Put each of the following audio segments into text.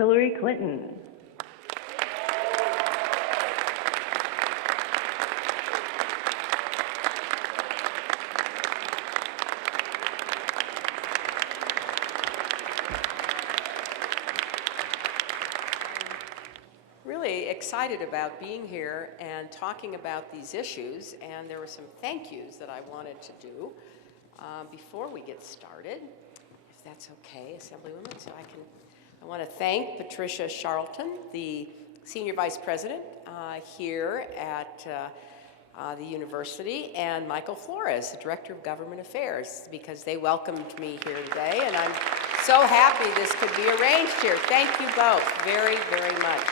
Hillary Clinton. Really excited about being here and talking about these issues, and there were some thank yous that I wanted to do before we get started, if that's okay, Assemblywoman. So I want to thank Patricia Charlton, the Senior Vice President here at the university, and Michael Flores, the Director of Government Affairs, because they welcomed me here today, and I'm so happy this could be arranged here. Thank you both very, very much.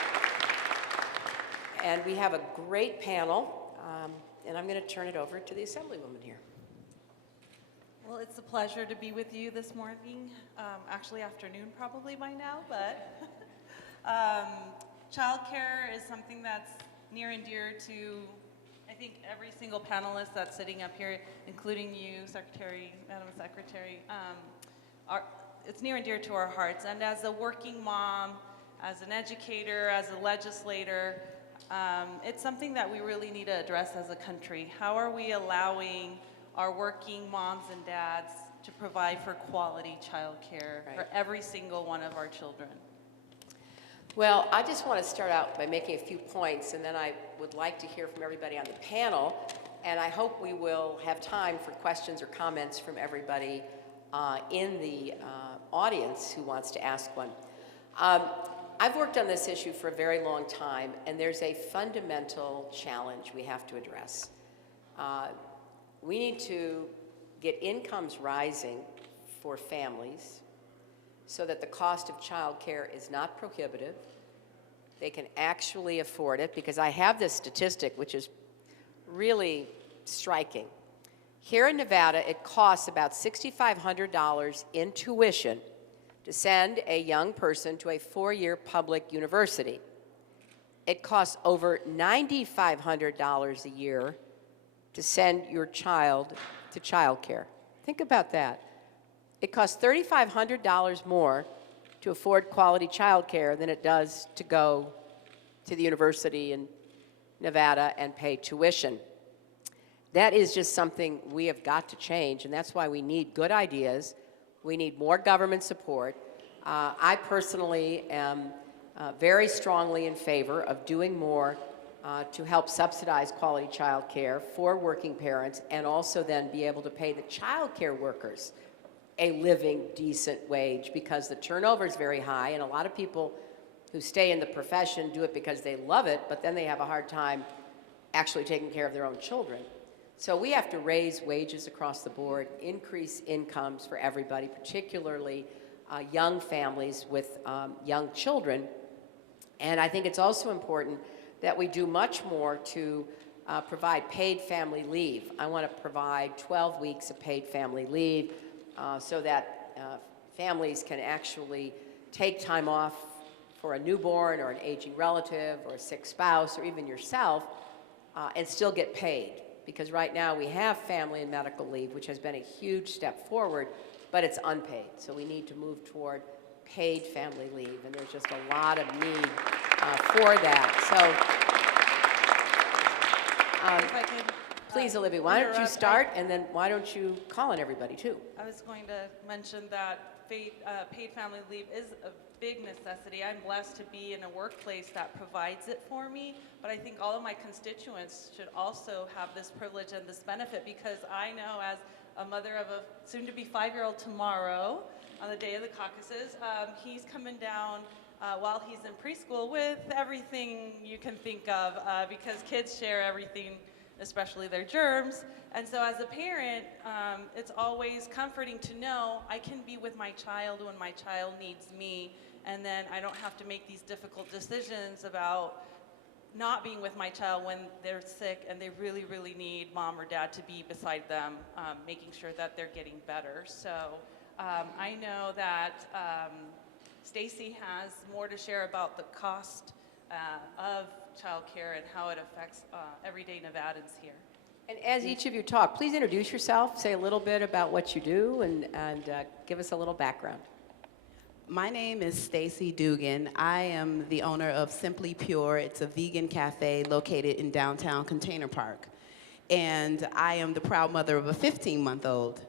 And we have a great panel, and I'm going to turn it over to the Assemblywoman here. Well, it's a pleasure to be with you this morning, actually afternoon probably by now, but childcare is something that's near and dear to, I think, every single panelist that's sitting up here, including you, Madam Secretary. It's near and dear to our hearts, and as a working mom, as an educator, as a legislator, it's something that we really need to address as a country. How are we allowing our working moms and dads to provide for quality child care for every single one of our children? Well, I just want to start out by making a few points, and then I would like to hear from everybody on the panel, and I hope we will have time for questions or comments from everybody in the audience who wants to ask one. I've worked on this issue for a very long time, and there's a fundamental challenge we have to address. We need to get incomes rising for families so that the cost of child care is not prohibitive. They can actually afford it, because I have this statistic which is really striking. Here in Nevada, it costs about $6,500 in tuition to send a young person to a four-year public university. It costs over $9,500 a year to send your child to child care. Think about that. It costs $3,500 more to afford quality child care than it does to go to the university in Nevada and pay tuition. That is just something we have got to change, and that's why we need good ideas. We need more government support. I personally am very strongly in favor of doing more to help subsidize quality child care for working parents, and also then be able to pay the child care workers a living, decent wage, because the turnover is very high, and a lot of people who stay in the profession do it because they love it, but then they have a hard time actually taking care of their own children. So we have to raise wages across the board, increase incomes for everybody, particularly young families with young children. And I think it's also important that we do much more to provide paid family leave. I want to provide 12 weeks of paid family leave so that families can actually take time off for a newborn or an aging relative or a sick spouse or even yourself and still get paid. Because right now we have family and medical leave, which has been a huge step forward, but it's unpaid. So we need to move toward paid family leave, and there's just a lot of need for that. So If I could, please, Olivia, why don't you start, and then why don't you call on everybody too? I was going to mention that paid family leave is a big necessity. I'm blessed to be in a workplace that provides it for me, but I think all of my constituents should also have this privilege and this benefit, because I know, as a mother of a soon-to-be 5-year-old tomorrow, on the day of the caucuses, he's coming down while he's in preschool with everything you can think of, because kids share everything, especially their germs. And so as a parent, it's always comforting to know I can be with my child when my child needs me, and then I don't have to make these difficult decisions about not being with my child when they're sick and they really, really need mom or dad to be beside them, making sure that they're getting better. So I know that Stacy has more to share about the cost of childcare and how it affects everyday Nevadans here. And as each of you talk, please introduce yourself, say a little bit about what you do, and give us a little background. My name is Stacy Dugan. I am the owner of Simply Pure. It's a vegan cafe located in downtown Container Park. And I am the proud mother of a 15-month-old.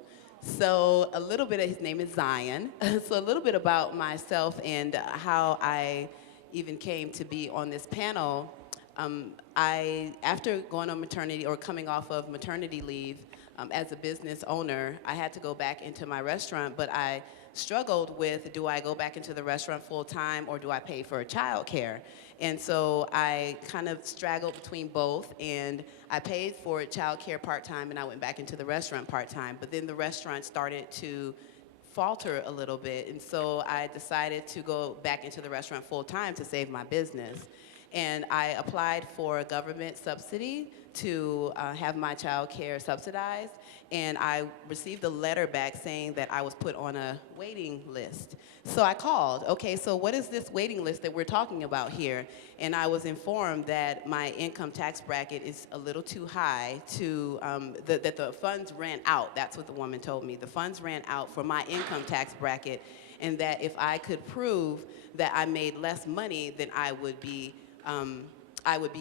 So a little bit, his name is Zion. So a little bit about myself and how I even came to be on this panel. After going on maternity or coming off of maternity leave, as a business owner, I had to go back into my restaurant, but I struggled with, do I go back into the restaurant full time or do I pay for child care? And so I kind of straggled between both, and I paid for child care part-time and I went back into the restaurant part-time, but then the restaurant started to falter a little bit, and so I decided to go back into the restaurant full-time to save my business. And I applied for a government subsidy to have my child care subsidized, and I received a letter back saying that I was put on a waiting list. So I called, okay, so what is this waiting list that we're talking about here? And I was informed that my income tax bracket is a little too high to, that the funds ran out. That's what the woman told me. The funds ran out for my income tax bracket, and that if I could prove that I made less money, then I would be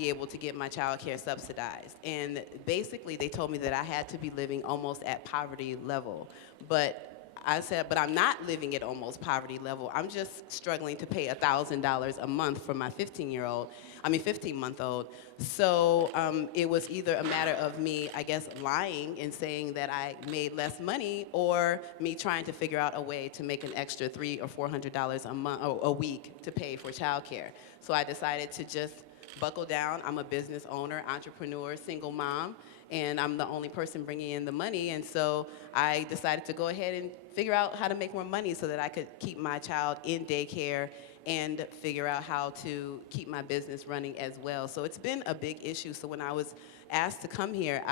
able to get my child care subsidized. And basically they told me that I had to be living almost at poverty level. But I said, but I'm not living at almost poverty level. I'm just struggling to pay $1,000 a month for my 15-month-old. So it was either a matter of me, I guess, lying and saying that I made less money, or me trying to figure out a way to make an extra $300 or $400 a month, or a week to pay for childcare. So I decided to just buckle down. I'm a business owner, entrepreneur, single mom, and I'm the only person bringing in the money. And so I decided to go ahead and figure out how to make more money so that I could keep my child in daycare and figure out how to keep my business running as well. So it's been a big issue. So when I was asked to come here,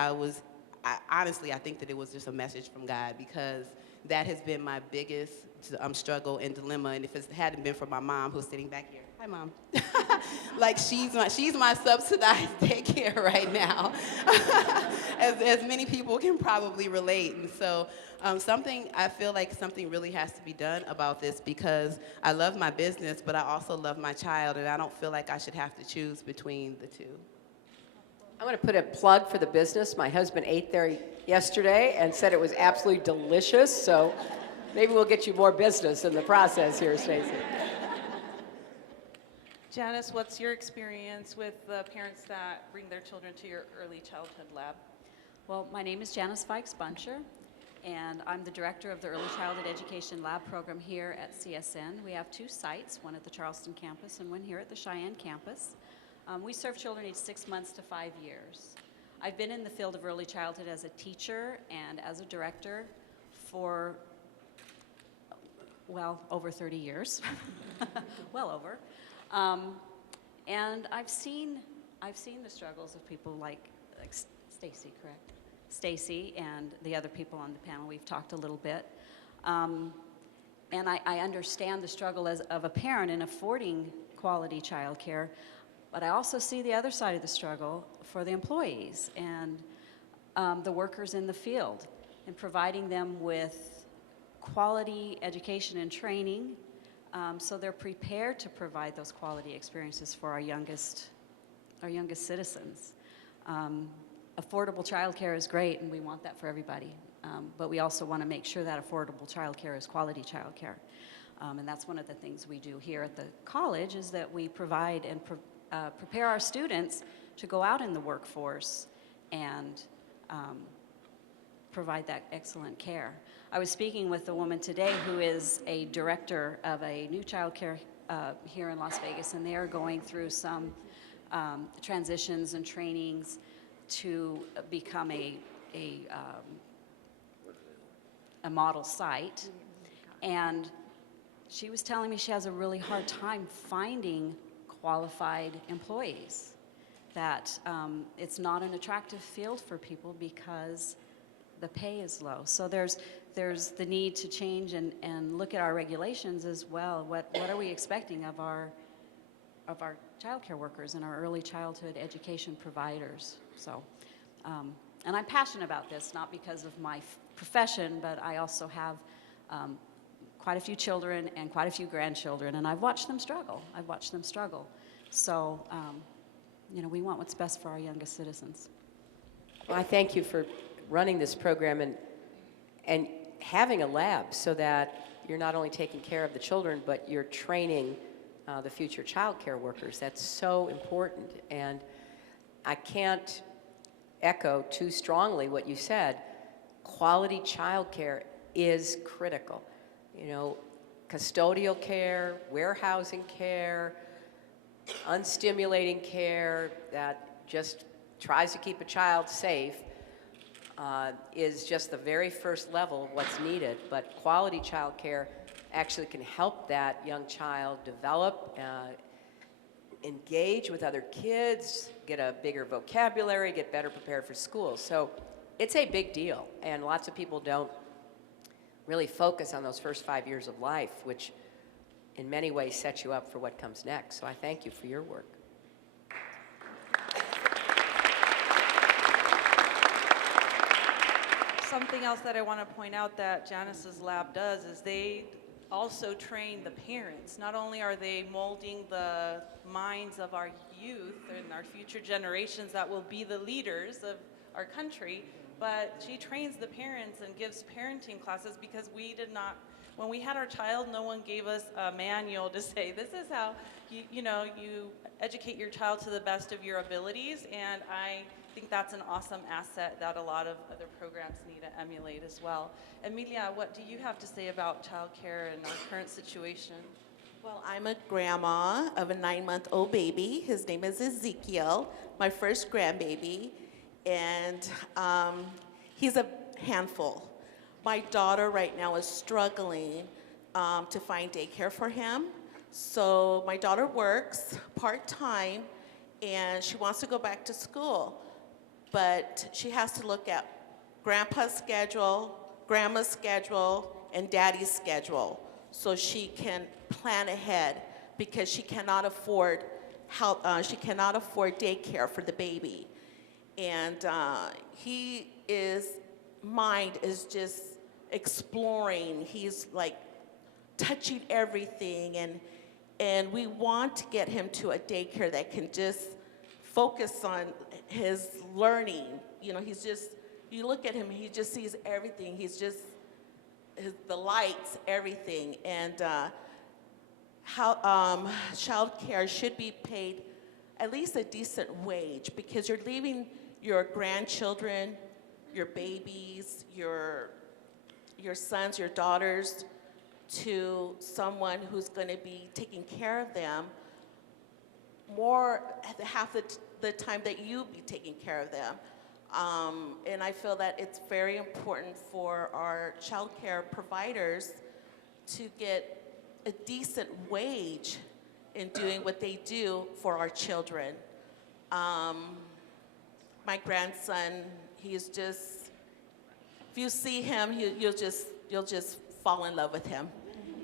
honestly, I think that it was just a message from God, because that has been my biggest struggle and dilemma. And if it hadn't been for my mom, who's sitting back here, hi, Mom. Like, she's my subsidized daycare right now, as many people can probably relate. And so I feel like something really has to be done about this, because I love my business, but I also love my child, and I don't feel like I should have to choose between the two. I want to put a plug for the business. My husband ate there yesterday and said it was absolutely delicious, so maybe we'll get you more business in the process here, Stacey. Janice, what's your experience with the parents that bring their children to your early childhood lab? Well, my name is Janice Fikes-Buncher, and I'm the director of the Early Childhood Education Lab program here at CSN. We have two sites, one at the Charleston campus and one here at the Cheyenne campus. We serve children aged 6 months to 5 years. I've been in the field of early childhood as a teacher and as a director for, well, over 30 years, well over. And I've seen the struggles of people like Stacy, correct? Stacy and the other people on the panel. We've talked a little bit. And I understand the struggle of a parent in affording quality child care, but I also see the other side of the struggle for the employees and the workers in the field, and providing them with quality education and training, so they're prepared to provide those quality experiences for our youngest citizens. Affordable childcare is great, and we want that for everybody, but we also want to make sure that affordable childcare is quality childcare. And that's one of the things we do here at the college, is that we provide and prepare our students to go out in the workforce and provide that excellent care. I was speaking with a woman today who is a director of a new child care here in Las Vegas, and they are going through some transitions and trainings to become a model site. And she was telling me she has a really hard time finding qualified employees, that it's not an attractive field for people because the pay is low. So there's the need to change and look at our regulations as well. What are we expecting of our child care workers and our early childhood education providers? So, and I'm passionate about this, not because of my profession, but I also have quite a few children and quite a few grandchildren, and I've watched them struggle. I've watched them struggle. So, you know, we want what's best for our youngest citizens. Well, I thank you for running this program and having a lab so that you're not only taking care of the children, but you're training the future child care workers. That's so important. And I can't echo too strongly what you said. Quality child care is critical. You know, custodial care, warehousing care, unstimulating care that just tries to keep a child safe is just the very first level of what's needed. But quality child care actually can help that young child develop, engage with other kids, get a bigger vocabulary, get better prepared for school. So it's a big deal, and lots of people don't really focus on those first 5 years of life, which in many ways sets you up for what comes next. So I thank you for your work. Something else that I want to point out that Janice's lab does is they also train the parents. Not only are they molding the minds of our youth and our future generations that will be the leaders of our country, but she trains the parents and gives parenting classes, because we did not, when we had our child, no one gave us a manual to say, this is how you educate your child to the best of your abilities. And I think that's an awesome asset that a lot of other programs need to emulate as well. Emilia, what do you have to say about childcare and our current situation? Well, I'm a grandma of a 9-month-old baby. His name is Ezekiel, my first grandbaby, and he's a handful. My daughter right now is struggling to find daycare for him. So my daughter works part-time, and she wants to go back to school. But she has to look at grandpa's schedule, grandma's schedule, and daddy's schedule, so she can plan ahead, because she cannot afford daycare for the baby. And mind is just exploring. He's like touching everything, and we want to get him to a daycare that can just focus on his learning. You know, you look at him, he just sees everything. The lights, everything. And child care should be paid at least a decent wage, because you're leaving your grandchildren, your babies, your sons, your daughters to someone who's going to be taking care of them more half the time that you be taking care of them. And I feel that it's very important for our child care providers to get a decent wage in doing what they do for our children. My grandson, he's just, if you see him, you'll just fall in love with him.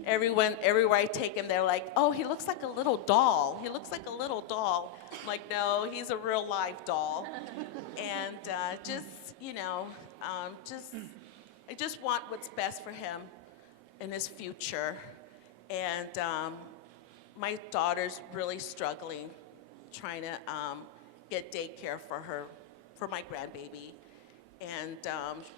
Everywhere I take him, they're like, oh, he looks like a little doll. He looks like a little doll. I'm like, no, he's a real live doll. And I just want what's best for him in his future. And my daughter's really struggling, trying to get daycare for my grandbaby. And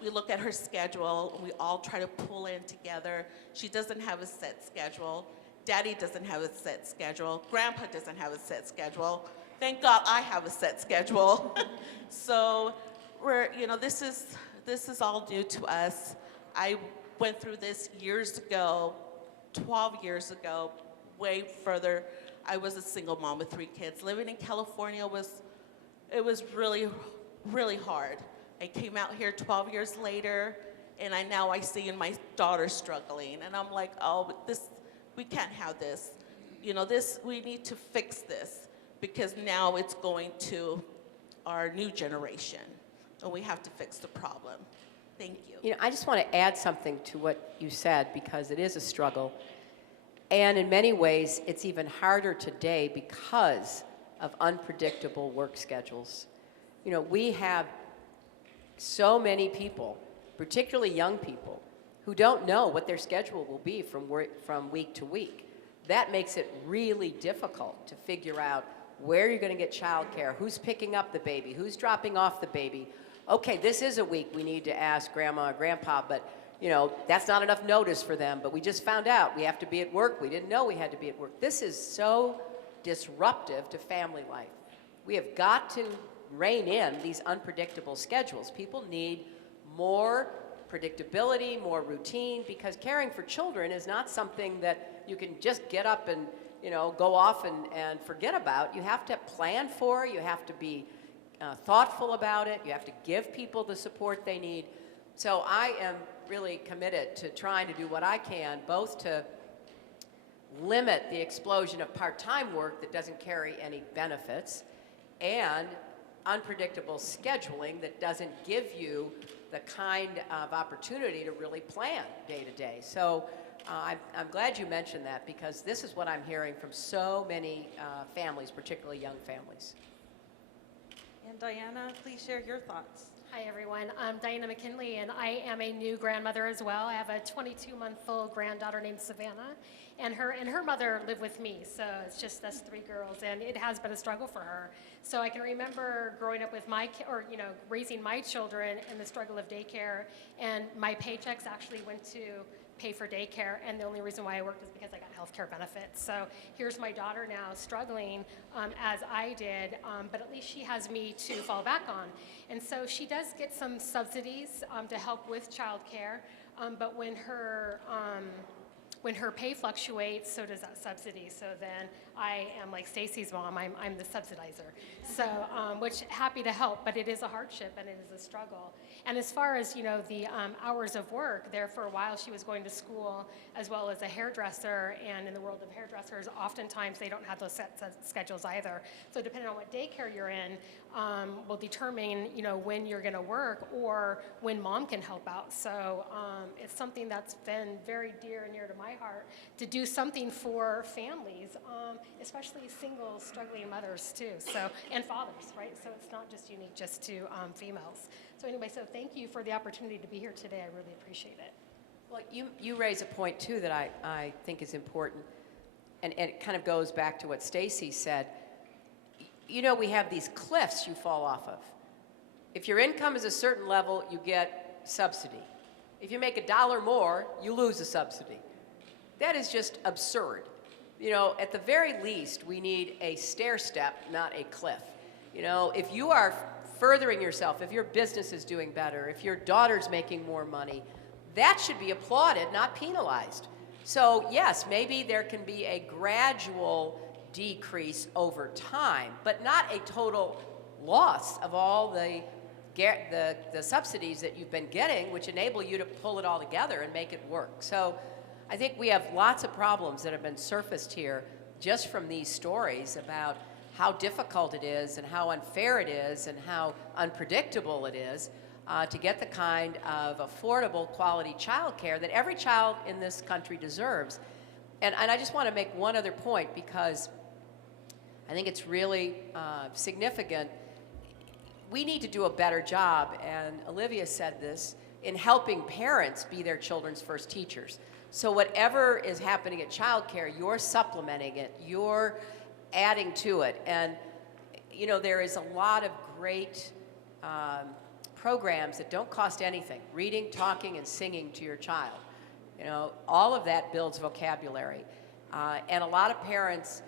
we look at her schedule, we all try to pull in together. She doesn't have a set schedule. Daddy doesn't have a set schedule. Grandpa doesn't have a set schedule. Thank God I have a set schedule. So this is all new to us. I went through this years ago, 12 years ago, way further. I was a single mom with 3 kids. Living in California was really, really hard. I came out here 12 years later, and now I see my daughter struggling, and I'm like, oh, we can't have this. We need to fix this, because now it's going to our new generation, and we have to fix the problem. Thank you. I just want to add something to what you said, because it is a struggle. And in many ways, it's even harder today because of unpredictable work schedules. We have so many people, particularly young people, who don't know what their schedule will be from week to week. That makes it really difficult to figure out where you're going to get childcare, who's picking up the baby, who's dropping off the baby. Okay, this is a week we need to ask grandma or grandpa, but you know, that's not enough notice for them, but we just found out we have to be at work. We didn't know we had to be at work. This is so disruptive to family life. We have got to rein in these unpredictable schedules. People need more predictability, more routine, because caring for children is not something that you can just get up and, you know, go off and forget about. You have to plan for it. You have to be thoughtful about it. You have to give people the support they need. So I am really committed to trying to do what I can, both to limit the explosion of part-time work that doesn't carry any benefits and unpredictable scheduling that doesn't give you the kind of opportunity to really plan day to day. So I'm glad you mentioned that, because this is what I'm hearing from so many families, particularly young families. And Diana, please share your thoughts. Hi everyone, I'm Diana McKinley and I am a new grandmother as well. I have a 22-month-old granddaughter named Savannah, and her mother live with me, so it's just us three girls, and it has been a struggle for her. So I can remember growing up with raising my children and the struggle of daycare, and my paychecks actually went to pay for daycare, and the only reason why I worked is because I got health care benefits. So here's my daughter now struggling as I did, but at least she has me to fall back on. And so she does get some subsidies to help with childcare, but when her pay fluctuates, so does that subsidy. So then I am like Stacy's mom, I'm the subsidizer. So, which happy to help, but it is a hardship and it is a struggle. And as far as, you know, the hours of work, there for a while she was going to school as well as a hairdresser, and in the world of hairdressers, oftentimes they don't have those set schedules either. So depending on what daycare you're in, will determine, you know, when you're gonna work or when mom can help out. So it's something that's been very dear and near to my heart, to do something for families, especially single struggling mothers too, so, and fathers, right? So it's not just unique just to females. So anyway, so thank you for the opportunity to be here today. I really appreciate it. Well, you raise a point too that I think is important, and it kind of goes back to what Stacy said. You know, we have these cliffs you fall off of. If your income is a certain level, you get subsidy. If you make $1 more, you lose a subsidy. That is just absurd. You know, at the very least, we need a stair step, not a cliff. You know, if you are furthering yourself, if your business is doing better, if your daughter's making more money, that should be applauded, not penalized. So yes, maybe there can be a gradual decrease over time, but not a total loss of all the subsidies that you've been getting, which enable you to pull it all together and make it work. So I think we have lots of problems that have been surfaced here just from these stories about how difficult it is and how unfair it is and how unpredictable it is to get the kind of affordable quality child care that every child in this country deserves. And I just want to make one other point, because I think it's really significant. We need to do a better job, and Olivia said this, in helping parents be their children's first teachers. So whatever is happening at childcare, you're supplementing it, you're adding to it. And you know, there is a lot of great programs that don't cost anything. Reading, talking, and singing to your child. You know, all of that builds vocabulary. And a lot of parents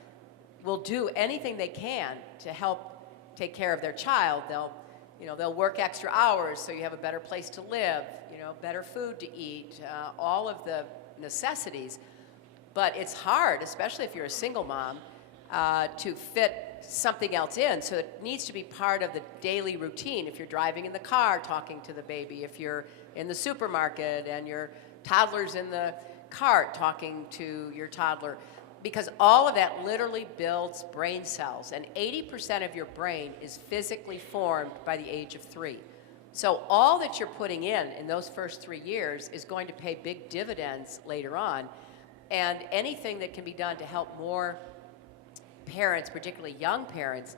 will do anything they can to help take care of their child. They'll work extra hours so you have a better place to live, you know, better food to eat, all of the necessities. But it's hard, especially if you're a single mom, to fit something else in. So it needs to be part of the daily routine. If you're driving in the car, talking to the baby. If you're in the supermarket and your toddler's in the cart, talking to your toddler. Because all of that literally builds brain cells, and 80% of your brain is physically formed by the age of 3. So all that you're putting in those first 3 years is going to pay big dividends later on. And anything that can be done to help more parents, particularly young parents,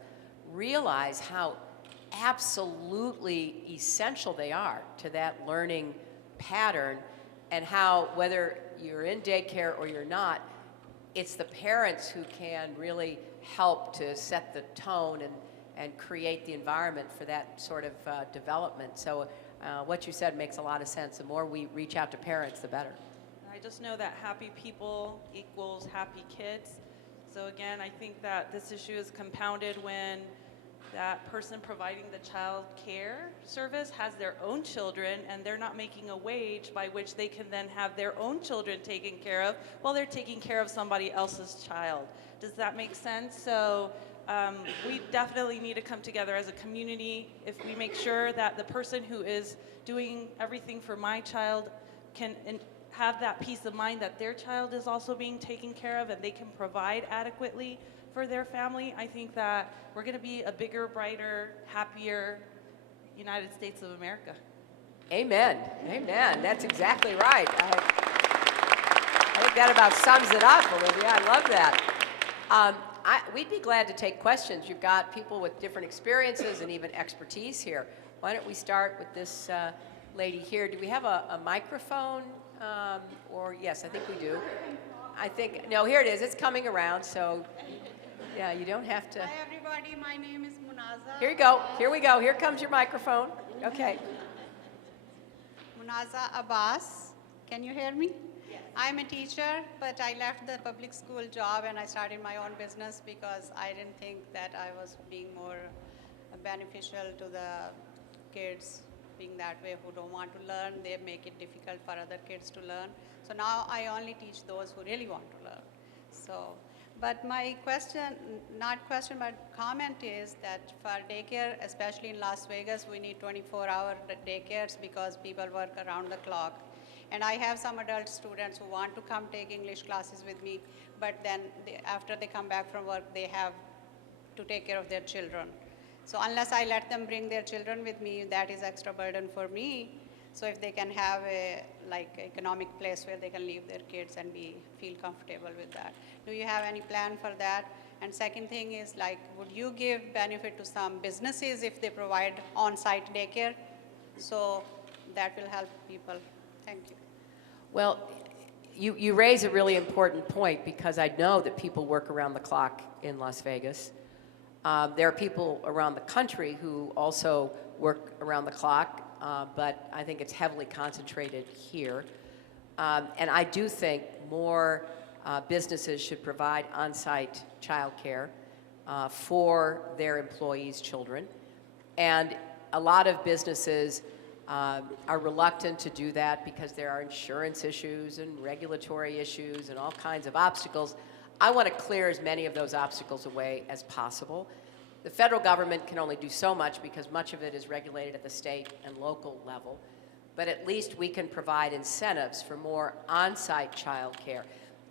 realize how absolutely essential they are to that learning pattern and how, whether you're in daycare or you're not, it's the parents who can really help to set the tone and create the environment for that sort of development. So what you said makes a lot of sense. The more we reach out to parents, the better. I just know that happy people equals happy kids. So again, I think that this issue is compounded when that person providing the child care service has their own children and they're not making a wage by which they can then have their own children taken care of while they're taking care of somebody else's child. Does that make sense? So we definitely need to come together as a community. If we make sure that the person who is doing everything for my child can have that peace of mind that their child is also being taken care of and they can provide adequately for their family, I think that we're going to be a bigger, brighter, happier United States of America. Amen. Amen. That's exactly right. I think that about sums it up, Olivia. I love that. We'd be glad to take questions. You've got people with different experiences and even expertise here. Why don't we start with this lady here? Do we have a microphone? Or yes, I think we do. I think, no, here it is. It's coming around, so yeah, you don't have to. Hi everybody, my name is Munaza. Here you go. Here we go. Here comes your microphone. Okay. Munaza Abbas. Can you hear me? Yes. I'm a teacher, but I left the public school job and I started my own business because I didn't think that I was being more beneficial to the kids being that way who don't want to learn. They make it difficult for other kids to learn. So now I only teach those who really want to learn. So, but my question, not question, but comment is that for daycare, especially in Las Vegas, we need 24-hour daycares because people work around the clock. And I have some adult students who want to come take English classes with me, but then after they come back from work, they have to take care of their children. So unless I let them bring their children with me, that is extra burden for me. So if they can have a economic place where they can leave their kids and feel comfortable with that. Do you have any plan for that? And second thing is would you give benefit to some businesses if they provide on-site daycare? So that will help people. Thank you. Well, you raise a really important point because I know that people work around the clock in Las Vegas. There are people around the country who also work around the clock, but I think it's heavily concentrated here. And I do think more businesses should provide on-site childcare for their employees' children. And a lot of businesses are reluctant to do that because there are insurance issues and regulatory issues and all kinds of obstacles. I want to clear as many of those obstacles away as possible. The federal government can only do so much because much of it is regulated at the state and local level. But at least we can provide incentives for more on-site child care,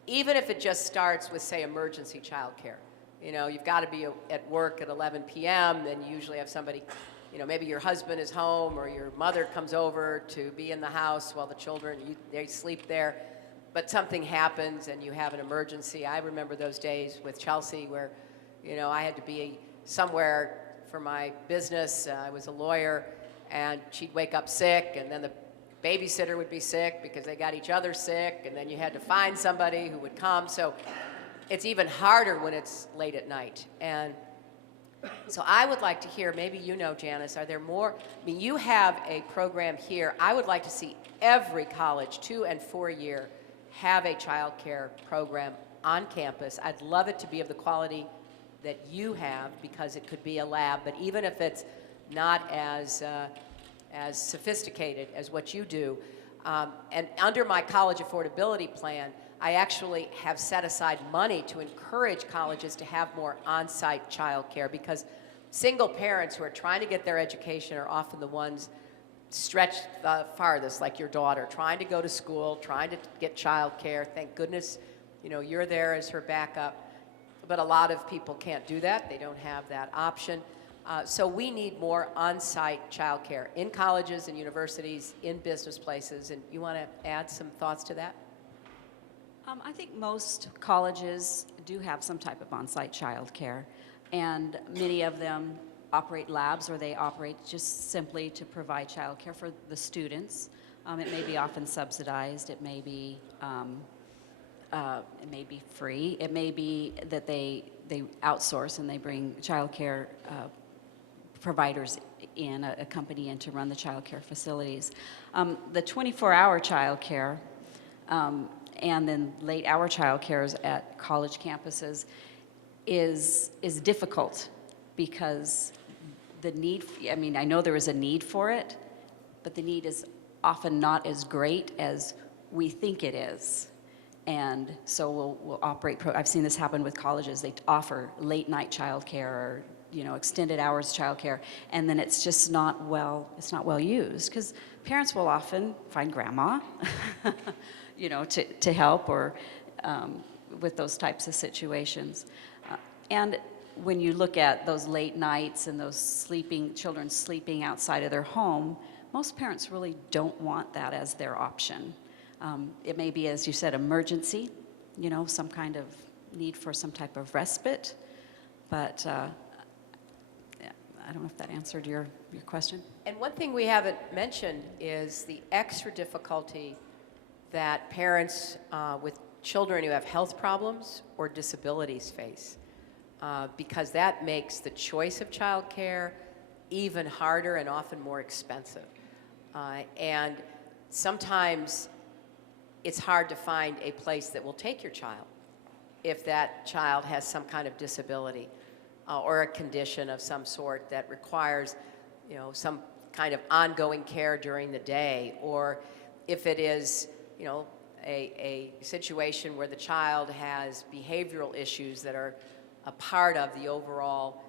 even if it just starts with, say, emergency child care. You know, you've got to be at work at 11 p.m., then you usually have somebody, you know, maybe your husband is home or your mother comes over to be in the house while the children, they sleep there. But something happens and you have an emergency. I remember those days with Chelsea where, you know, I had to be somewhere for my business. I was a lawyer, and she'd wake up sick, and then the babysitter would be sick because they got each other sick, and then you had to find somebody who would come. So it's even harder when it's late at night. And so I would like to hear, maybe you know, Janice, are there more? I mean, you have a program here. I would like to see every college, 2- and 4-year, have a child care program on campus. I'd love it to be of the quality that you have because it could be a lab, but even if it's not as sophisticated as what you do, and under my college affordability plan, I actually have set aside money to encourage colleges to have more on-site child care because single parents who are trying to get their education are often the ones stretched the farthest, like your daughter, trying to go to school, trying to get child care. Thank goodness, you know, you're there as her backup. But a lot of people can't do that. They don't have that option. So we need more on-site child care in colleges and universities, in business places. And you want to add some thoughts to that? I think most colleges do have some type of on-site child care, and many of them operate labs or they operate just simply to provide child care for the students. It may be often subsidized. It may be free. It may be that they outsource and they bring childcare providers in, a company in to run the childcare facilities. The 24-hour childcare and then late-hour childcares at college campuses is difficult because the need, I mean, I know there is a need for it, but the need is often not as great as we think it is. And so we'll operate, I've seen this happen with colleges. They offer late night childcare or, you know, extended hours childcare, and then it's just not well used because parents will often find grandma, you know, to help or with those types of situations. And when you look at those late nights and those children sleeping outside of their home, most parents really don't want that as their option. It may be, as you said, emergency, you know, some kind of need for some type of respite, but yeah, I don't know if that answered your question. And one thing we haven't mentioned is the extra difficulty that parents with children who have health problems or disabilities face, because that makes the choice of childcare even harder and often more expensive. And sometimes it's hard to find a place that will take your child if that child has some kind of disability or a condition of some sort that requires, you know, some kind of ongoing care during the day, or if it is, you know, a situation where the child has behavioral issues that are a part of the overall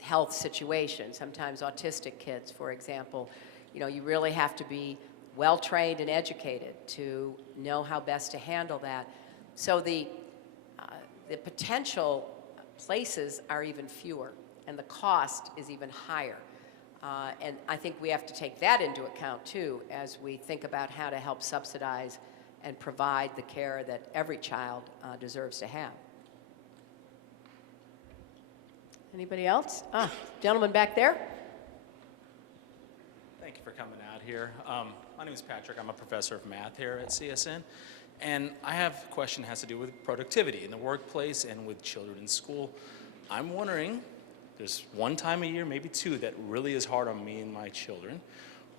health situation. Sometimes autistic kids, for example, you know, you really have to be well-trained and educated to know how best to handle that. So the potential places are even fewer, and the cost is even higher. And I think we have to take that into account, too, as we think about how to help subsidize and provide the care that every child deserves to have. Anybody else? Gentleman back there. Thank you for coming out here. My name is Patrick. I'm a professor of math here at CSN. And I have a question that has to do with productivity in the workplace and with children in school. I'm wondering, there's one time a year, maybe two, that really is hard on me and my children.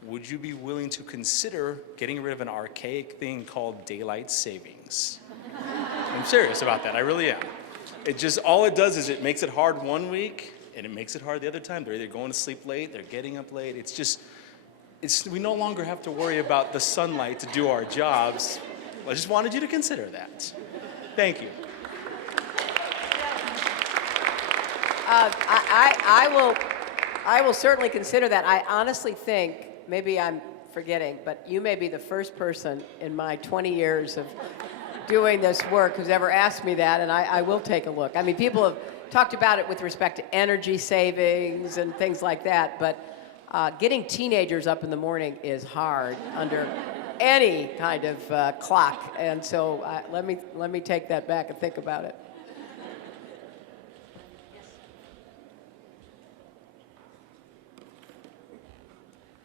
Would you be willing to consider getting rid of an archaic thing called daylight savings? I'm serious about that. I really am. It just, all it does is it makes it hard one week, and it makes it hard the other time. They're either going to sleep late, they're getting up late. It's just, we no longer have to worry about the sunlight to do our jobs. I just wanted you to consider that. Thank you. I will certainly consider that. I honestly think, maybe I'm forgetting, but you may be the first person in my 20 years of doing this work who's ever asked me that, and I will take a look. I mean, people have talked about it with respect to energy savings and things like that, but getting teenagers up in the morning is hard under any kind of clock, and so let me take that back and think about it.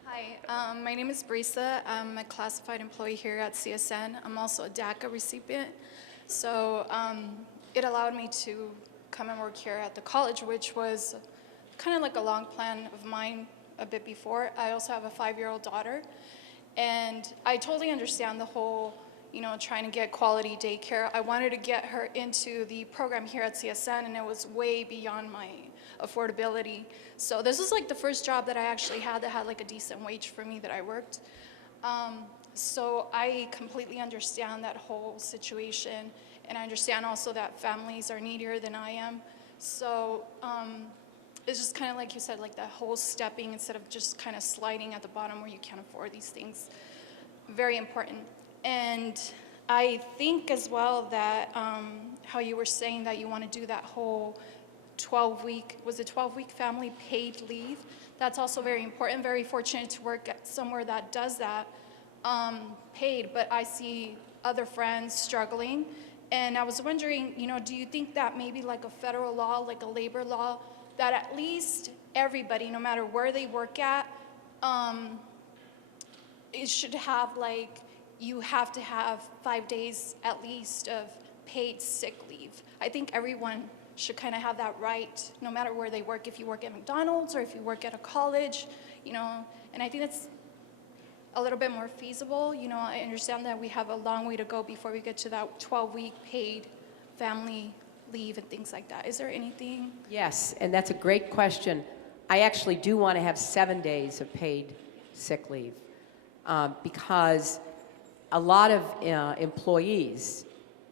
Hi, my name is Brisa. I'm a classified employee here at CSN. I'm also a DACA recipient. So it allowed me to come and work here at the college, which was kind of like a long plan of mine a bit before. I also have a 5-year-old daughter. And I totally understand the whole, you know, trying to get quality daycare. I wanted to get her into the program here at CSN, and it was way beyond my affordability. So this was like the first job that I actually had that had like a decent wage for me that I worked. So I completely understand that whole situation, and I understand also that families are needier than I am. So it's just kind of like you said, like that whole stepping instead of just kind of sliding at the bottom where you can't afford these things. Very important. And I think as well that how you were saying that you want to do that whole 12-week, was it 12-week family paid leave? That's also very important. Very fortunate to work at somewhere that does that paid, but I see other friends struggling. And I was wondering, you know, do you think that maybe like a federal law, like a labor law, that at least everybody, no matter where they work at, it should have like, you have to have 5 days at least of paid sick leave. I think everyone should kind of have that right, no matter where they work, if you work at McDonald's or if you work at a college, you know, and I think that's a little bit more feasible. You know, I understand that we have a long way to go before we get to that 12-week paid family leave and things like that. Is there anything? Yes, and that's a great question. I actually do want to have 7 days of paid sick leave because a lot of employees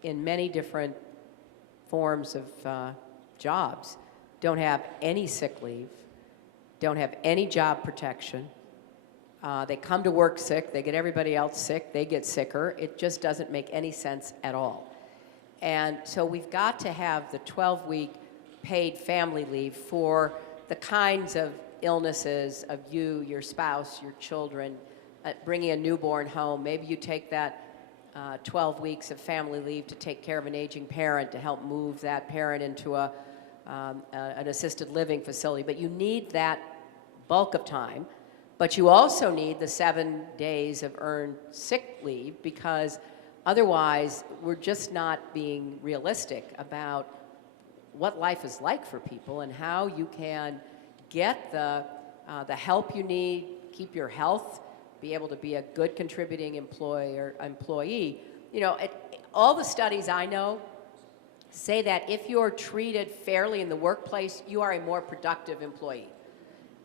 in many different forms of jobs don't have any sick leave, don't have any job protection. They come to work sick, they get everybody else sick, they get sicker. It just doesn't make any sense at all. And so we've got to have the 12-week paid family leave for the kinds of illnesses of you, your spouse, your children, bringing a newborn home. Maybe you take that 12 weeks of family leave to take care of an aging parent, to help move that parent into an assisted living facility. But you need that bulk of time. But you also need the 7 days of earned sick leave, because otherwise we're just not being realistic about what life is like for people and how you can get the help you need, keep your health, be able to be a good contributing employee. You know, all the studies I know say that if you're treated fairly in the workplace, you are a more productive employee.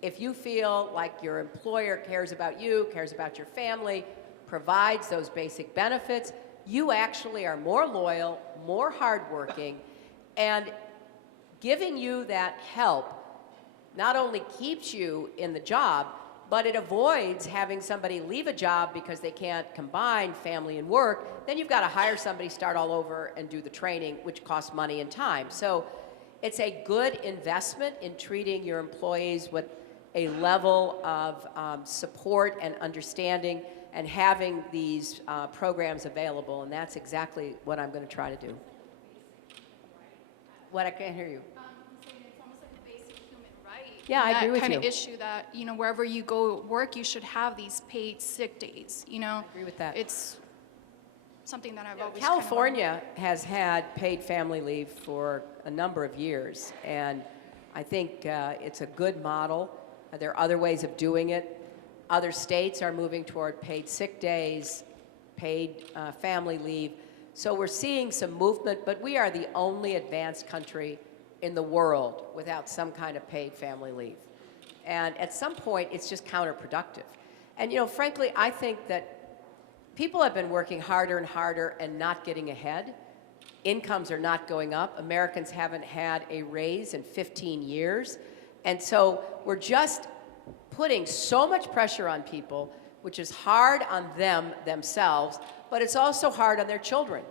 If you feel like your employer cares about you, cares about your family, provides those basic benefits, you actually are more loyal, more hardworking, and giving you that help not only keeps you in the job, but it avoids having somebody leave a job because they can't combine family and work. Then you've got to hire somebody, start all over, and do the training, which costs money and time. So it's a good investment in treating your employees with a level of support and understanding, and having these programs available, and that's exactly what I'm going to try to do. What? I can't hear you. It's almost like a basic human right. Yeah, I agree with that kind you. of issue that, you know, wherever you go work, you should have these paid sick days, you know? I agree with that. It's something that I've always California has had paid family leave for a number of years, and I think it's a good model. There are other ways of doing it. Other states are moving toward paid sick days, paid family leave. So we're seeing some movement, but we are the only advanced country in the world without some kind of paid family leave. And at some point, it's just counterproductive. And, you know, frankly, I think that people have been working harder and harder and not getting ahead. Incomes are not going up. Americans haven't had a raise in 15 years. And so we're just putting so much pressure on people, which is hard on them themselves, but it's also hard on their children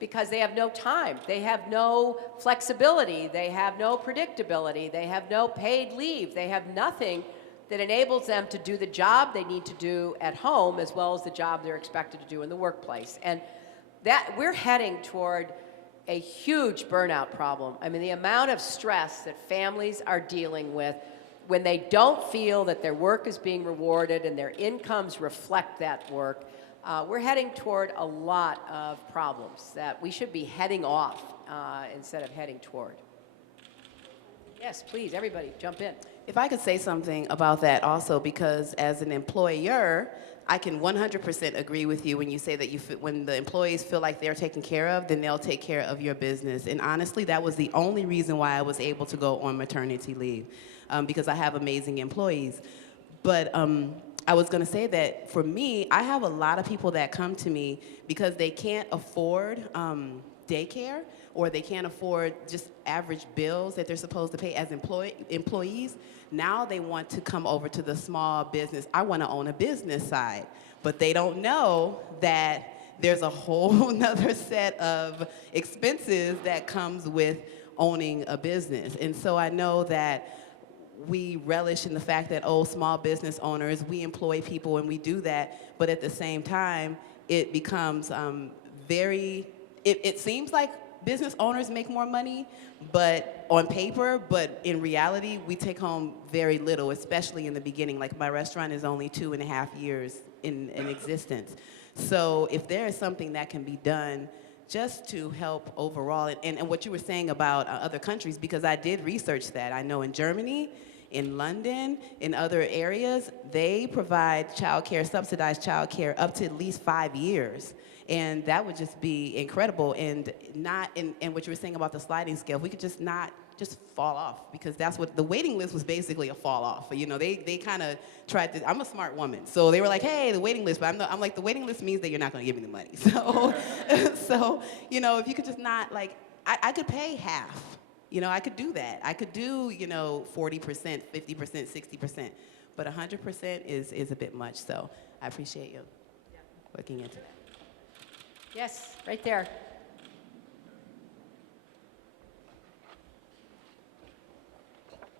because they have no time. They have no flexibility. They have no predictability. They have no paid leave. They have nothing that enables them to do the job they need to do at home as well as the job they're expected to do in the workplace. And that we're heading toward a huge burnout problem. I mean, the amount of stress that families are dealing with when they don't feel that their work is being rewarded and their incomes reflect that work, we're heading toward a lot of problems that we should be heading off instead of heading toward. Yes, please, everybody, jump in. If I could say something about that also, because as an employer, I can 100% agree with you when you say that when the employees feel like they're taken care of, then they'll take care of your business. And honestly, that was the only reason why I was able to go on maternity leave, because I have amazing employees. But I was going to say that for me, I have a lot of people that come to me because they can't afford daycare, or they can't afford just average bills that they're supposed to pay as employees. Now they want to come over to the small business. I want to own a business side, but they don't know that there's a whole nother set of expenses that comes with owning a business. And so I know that we relish in the fact that, oh, small business owners, we employ people and we do that, but at the same time, it becomes it seems like business owners make more money, but on paper, but in reality, we take home very little, especially in the beginning. Like my restaurant is only 2.5 years in existence. So if there is something that can be done just to help overall, and what you were saying about other countries, because I did research that. I know in Germany, in London, in other areas, they provide childcare, subsidized childcare up to at least 5 years. And that would just be incredible. And what you were saying about the sliding scale, we could just not just fall off, because that's what the waiting list was, basically a fall off. You know, they kind of tried to, I'm a smart woman, so they were like, hey, the waiting list, but I'm like, the waiting list means that you're not gonna give me the money. So, so, you know, if you could just not, like, I could pay half. You know, I could do that. I could do, you know, 40%, 50%, 60%, but 100% is a bit much. So I appreciate you looking into that. Yes, right there.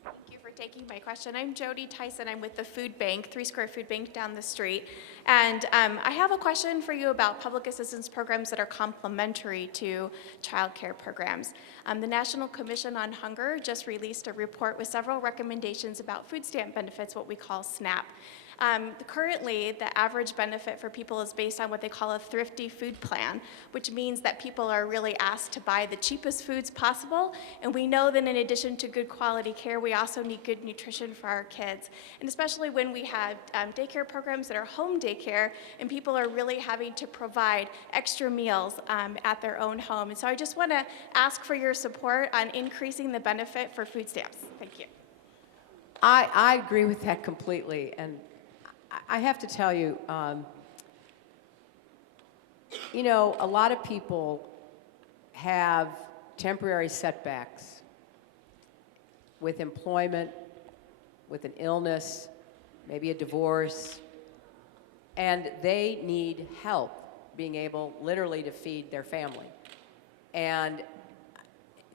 Thank you for taking my question. I'm Jody Tyson. I'm with the food bank, 3 Square Food Bank down the street. And I have a question for you about public assistance programs that are complementary to child care programs. The National Commission on Hunger just released a report with several recommendations about food stamp benefits, what we call SNAP. Currently, the average benefit for people is based on what they call a thrifty food plan, which means that people are really asked to buy the cheapest foods possible. And we know that in addition to good quality care, we also need good nutrition for our kids. And especially when we have daycare programs that are home daycare, and people are really having to provide extra meals at their own home. And so I just want to ask for your support on increasing the benefit for food stamps. Thank you. I agree with that completely. And I have to tell you, you know, a lot of people have temporary setbacks with employment, with an illness, maybe a divorce, and they need help being able literally to feed their family. And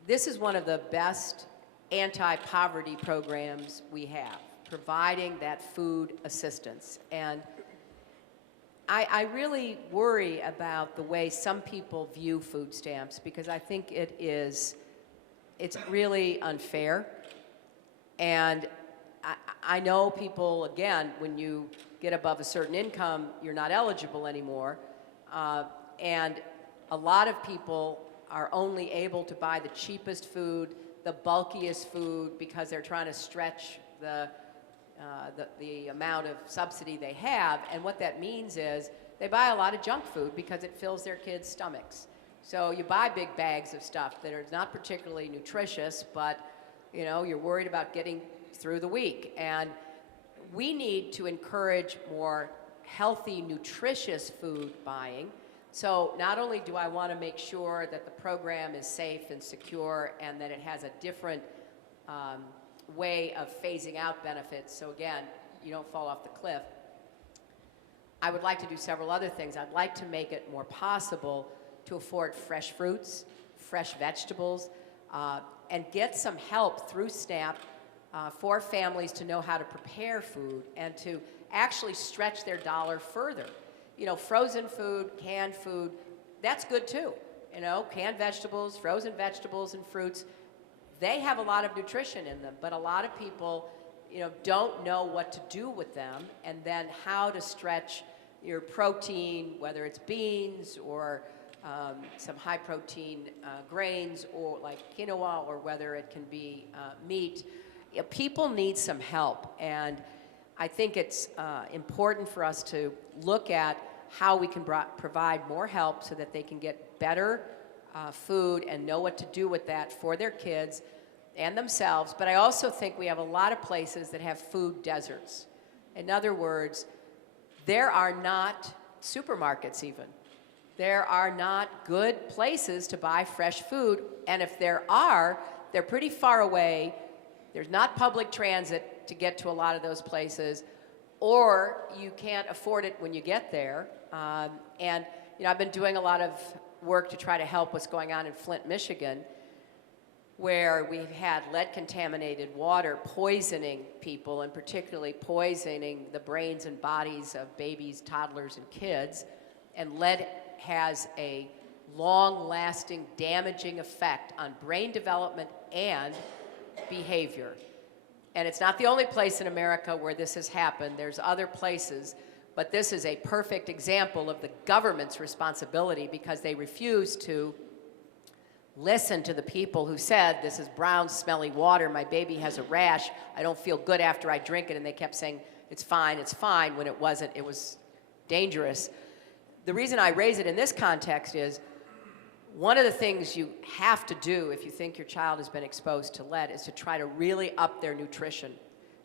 this is one of the best anti-poverty programs we have, providing that food assistance. And I really worry about the way some people view food stamps, because I think it's really unfair. And I know people, again, when you get above a certain income, you're not eligible anymore. And a lot of people are only able to buy the cheapest food, the bulkiest food, because they're trying to stretch the amount of subsidy they have. And what that means is they buy a lot of junk food because it fills their kids' stomachs. So you buy big bags of stuff that are not particularly nutritious, but you know, you're worried about getting through the week. And we need to encourage more healthy, nutritious food buying. So not only do I want to make sure that the program is safe and secure and that it has a different way of phasing out benefits, so again, you don't fall off the cliff, I would like to do several other things. I'd like to make it more possible to afford fresh fruits, fresh vegetables, and get some help through SNAP for families to know how to prepare food and to actually stretch their dollar further. You know, frozen food, canned food, that's good too. You know, canned vegetables, frozen vegetables and fruits, they have a lot of nutrition in them, but a lot of people, you know, don't know what to do with them, and then how to stretch your protein, whether it's beans or some high protein grains, or like quinoa, or whether it can be meat. You know, people need some help, and I think it's important for us to look at how we can provide more help so that they can get better food and know what to do with that for their kids and themselves. But I also think we have a lot of places that have food deserts. In other words, there are not supermarkets even. There are not good places to buy fresh food, and if there are, they're pretty far away. There's not public transit to get to a lot of those places, or you can't afford it when you get there. And you know, I've been doing a lot of work to try to help what's going on in Flint, Michigan, where we've had lead-contaminated water poisoning people, and particularly poisoning the brains and bodies of babies, toddlers, and kids. And lead has a long-lasting, damaging effect on brain development and behavior. And it's not the only place in America where this has happened. There's other places, but this is a perfect example of the government's responsibility because they refused to listen to the people who said, this is brown, smelly water, my baby has a rash, I don't feel good after I drink it, and they kept saying, it's fine, when it wasn't, it was dangerous. The reason I raise it in this context is, one of the things you have to do if you think your child has been exposed to lead is to try to really up their nutrition,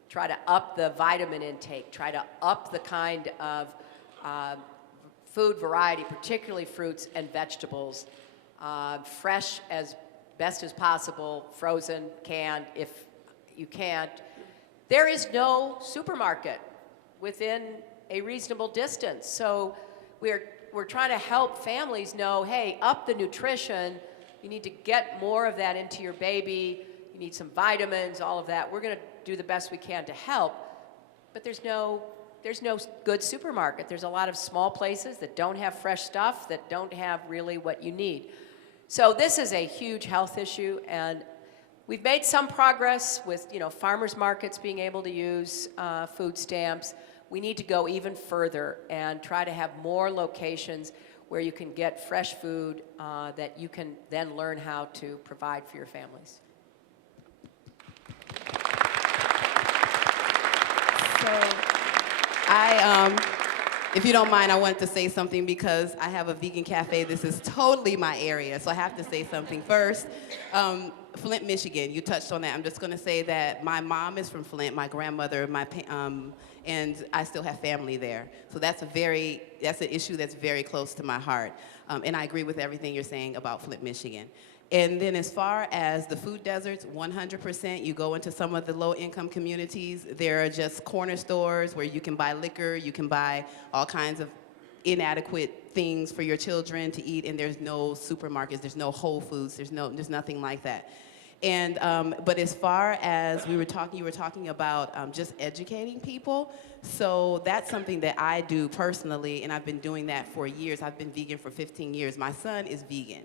try to up the vitamin intake, try to up the kind of food variety, particularly fruits and vegetables, fresh as best as possible, frozen, canned if you can't. There is no supermarket within a reasonable distance. So we're trying to help families know, hey, up the nutrition. You need to get more of that into your baby. You need some vitamins, all of that. We're going to do the best we can to help. But there's no good supermarket. There's a lot of small places that don't have fresh stuff, that don't have really what you need. So this is a huge health issue, and we've made some progress with farmers markets being able to use food stamps. We need to go even further and try to have more locations where you can get fresh food that you can then learn how to provide for your families. If you don't mind, I wanted to say something because I have a vegan cafe. This is totally my area, so I have to say something first. Flint, Michigan, you touched on that. I'm just going to say that my mom is from Flint, my grandmother, and I still have family there. So that's an issue that's very close to my heart. And I agree with everything you're saying about Flint, Michigan. And then as far as the food deserts, 100%, you go into some of the low-income communities, there are just corner stores where you can buy liquor, you can buy all kinds of inadequate things for your children to eat, and there's no supermarkets, there's no Whole Foods, there's nothing like that. And, but as far as you were talking about just educating people, so that's something that I do personally, and I've been doing that for years. I've been vegan for 15 years. My son is vegan,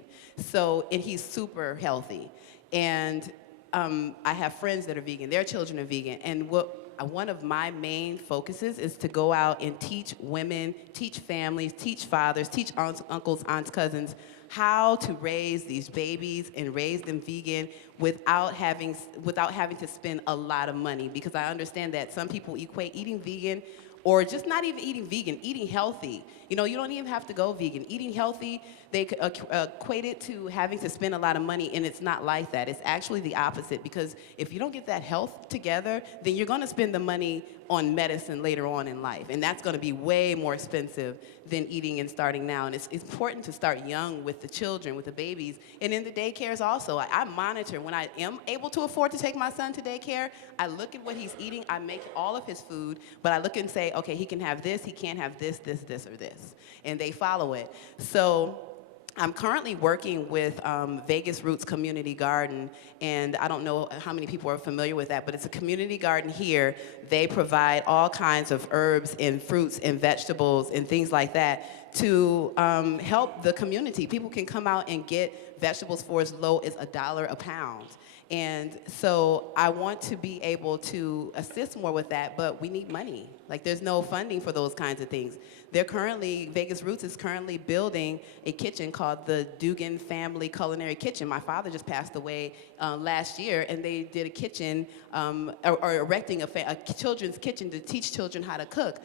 and he's super healthy. And I have friends that are vegan, their children are vegan, and one of my main focuses is to go out and teach women, teach families, teach fathers, teach aunts, uncles, aunts, cousins, how to raise these babies and raise them vegan without having to spend a lot of money. Because I understand that some people equate eating vegan, or just not even eating vegan, eating healthy. You don't even have to go vegan. Eating healthy, they equate it to having to spend a lot of money, and it's not like that. It's actually the opposite, because if you don't get that health together, then you're gonna spend the money on medicine later on in life, and that's gonna be way more expensive than eating and starting now. And it's important to start young with the children, with the babies, and in the daycares also. I monitor. When I am able to afford to take my son to daycare, I look at what he's eating, I make all of his food, but I look and say, okay, he can have this, he can't have this, this, this, or this. And they follow it. So I'm currently working with Vegas Roots Community Garden, and I don't know how many people are familiar with that, but it's a community garden here. They provide all kinds of herbs and fruits and vegetables and things like that to help the community. People can come out and get vegetables for as low as $1 a pound. And so I want to be able to assist more with that, but we need money. Like, there's no funding for those kinds of things. Vegas Roots is currently building a kitchen called the Dugan Family Culinary Kitchen. My father just passed away last year, and they did a kitchen, or erecting a children's kitchen to teach children how to cook.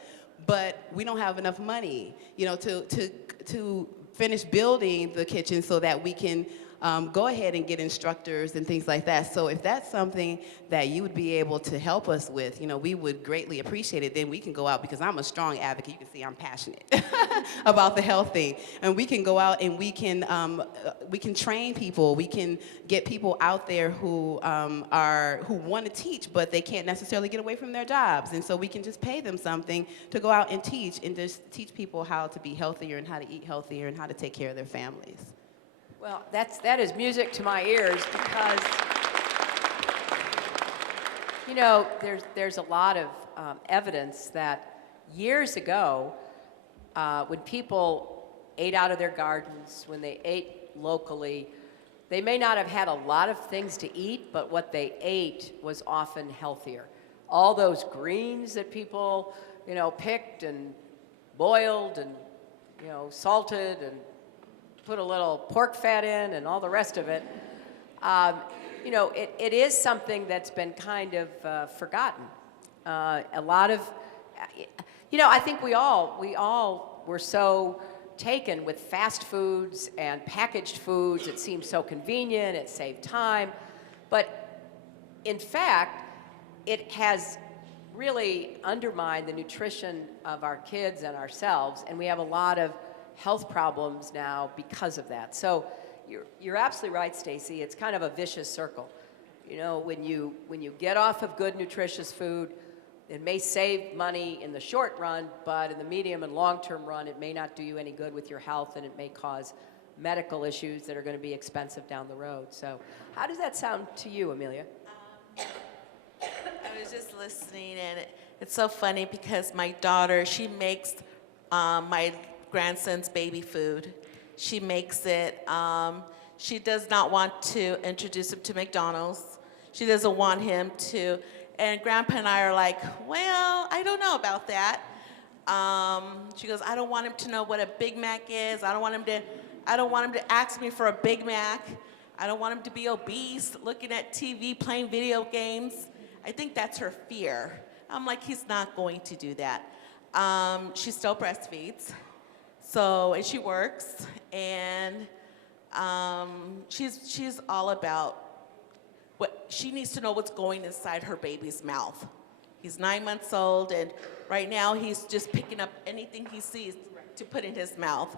But we don't have enough money, to finish building the kitchen so that we can go ahead and get instructors and things like that. So if that's something that you would be able to help us with, we would greatly appreciate it. Then we can go out, because I'm a strong advocate. You can see I'm passionate about the health thing. And we can go out and we can train people. We can get people out there who want to teach, but they can't necessarily get away from their jobs. And so we can just pay them something to go out and just teach people how to be healthier and how to eat healthier and how to take care of their families. Well, that is music to my ears, because there's a lot of evidence that years ago, when people ate out of their gardens, when they ate locally, they may not have had a lot of things to eat, but what they ate was often healthier. All those greens that people, picked and boiled and, salted and put a little pork fat in and all the rest of it, it is something that's been kind of forgotten. A lot of, I think we all were so taken with fast foods and packaged foods. It seemed so convenient, it saved time. But in fact, it has really undermined the nutrition of our kids and ourselves, and we have a lot of health problems now because of that. So you're absolutely right, Stacy. It's kind of a vicious circle. When you get off of good, nutritious food, it may save money in the short run, but in the medium and long-term run, it may not do you any good with your health, and it may cause medical issues that are going to be expensive down the road. So how does that sound to you, Amelia? I was just listening, and it's so funny because my daughter, she makes my grandson's baby food. She makes it. She does not want to introduce him to McDonald's. She doesn't want him to. And Grandpa and I are like, well, I don't know about that. She goes, I don't want him to know what a Big Mac is. I don't want him to ask me for a Big Mac. I don't want him to be obese, looking at TV, playing video games. I think that's her fear. I'm like, he's not going to do that. She still breastfeeds, and she works, and she's all about she needs to know what's going inside her baby's mouth. He's 9 months old, and right now he's just picking up anything he sees to put in his mouth.